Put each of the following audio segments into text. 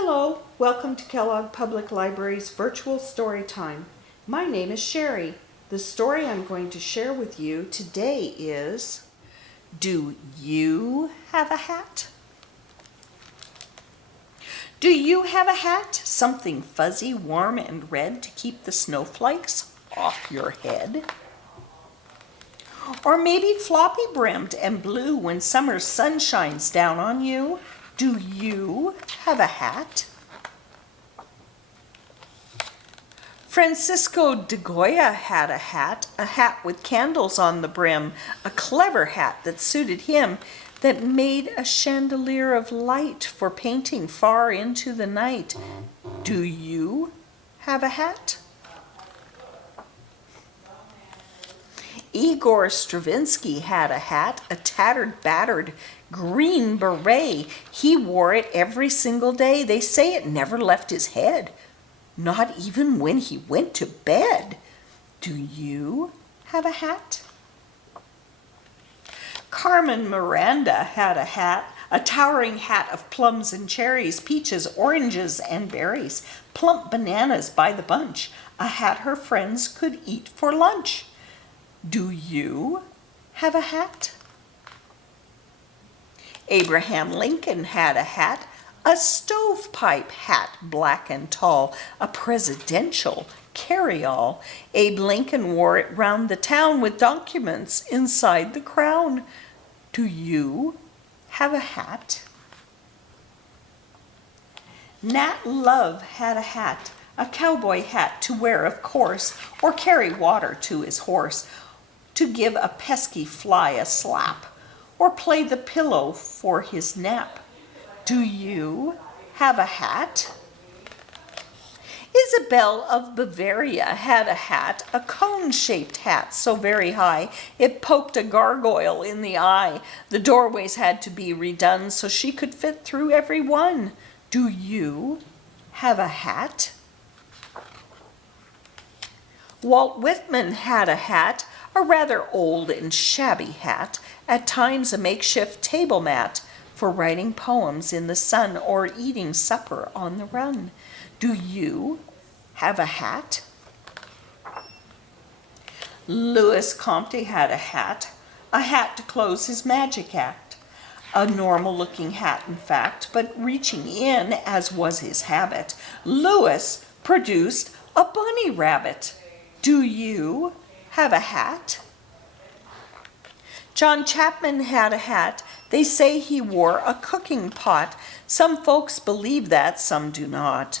Hello, welcome to Kellogg Public Library's virtual story time. My name is Sherry. The story I'm going to share with you today is, Do you have a hat? Do you have a hat? Something fuzzy, warm, and red to keep the snowflakes off your head? Or maybe floppy brimmed and blue when summer's sun shines down on you? Do you have a hat? Francisco de Goya had a hat with candles on the brim, a clever hat that suited him, that made a chandelier of light for painting far into the night. Do you have a hat? Igor Stravinsky had a hat, a tattered, battered green beret. He wore it every single day. They say it never left his head, not even when he went to bed. Do you have a hat? Carmen Miranda had a hat, a towering hat of plums and cherries, peaches, oranges, and berries, plump bananas by the bunch, a hat her friends could eat for lunch. Do you have a hat? Abraham Lincoln had a hat, a stovepipe hat, black and tall, a presidential carry-all. Abe Lincoln wore it round the town with documents inside the crown. Do you have a hat? Nat Love had a hat, a cowboy hat to wear, of course, or carry water to his horse, to give a pesky fly a slap, or play the pillow for his nap. Do you have a hat? Isabel of Bavaria had a hat, a cone-shaped hat so very high it poked a gargoyle in the eye. The doorways had to be redone so she could fit through every one. Do you have a hat? Walt Whitman had a hat, a rather old and shabby hat, at times a makeshift table mat for writing poems in the sun or eating supper on the run. Do you have a hat? Louis Comte had a hat to close his magic act. A normal-looking hat, in fact, but reaching in, as was his habit, Louis produced a bunny rabbit. Do you have a hat? John Chapman had a hat. They say he wore a cooking pot. Some folks believe that, some do not.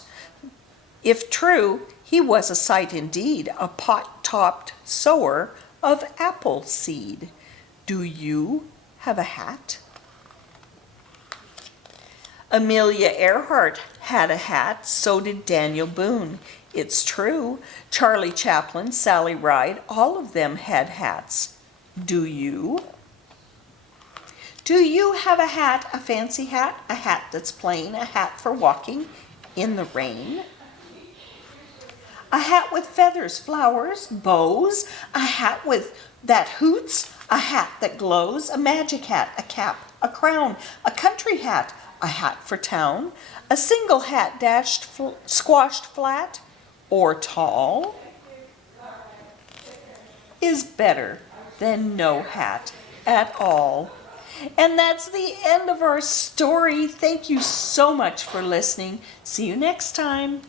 If true, he was a sight indeed, a pot-topped sower of apple seed. Do you have a hat? Amelia Earhart had a hat, so did Daniel Boone. It's true, Charlie Chaplin, Sally Ride, all of them had hats. Do you? Do you have a hat, a fancy hat, a hat that's plain, a hat for walking in the rain? A hat with feathers, flowers, bows, a hat with that hoots, a hat that glows, a magic hat, a cap, a crown, a country hat, a hat for town, a single hat squashed flat or tall is better than no hat at all. And that's the end of our story. Thank you so much for listening. See you next time.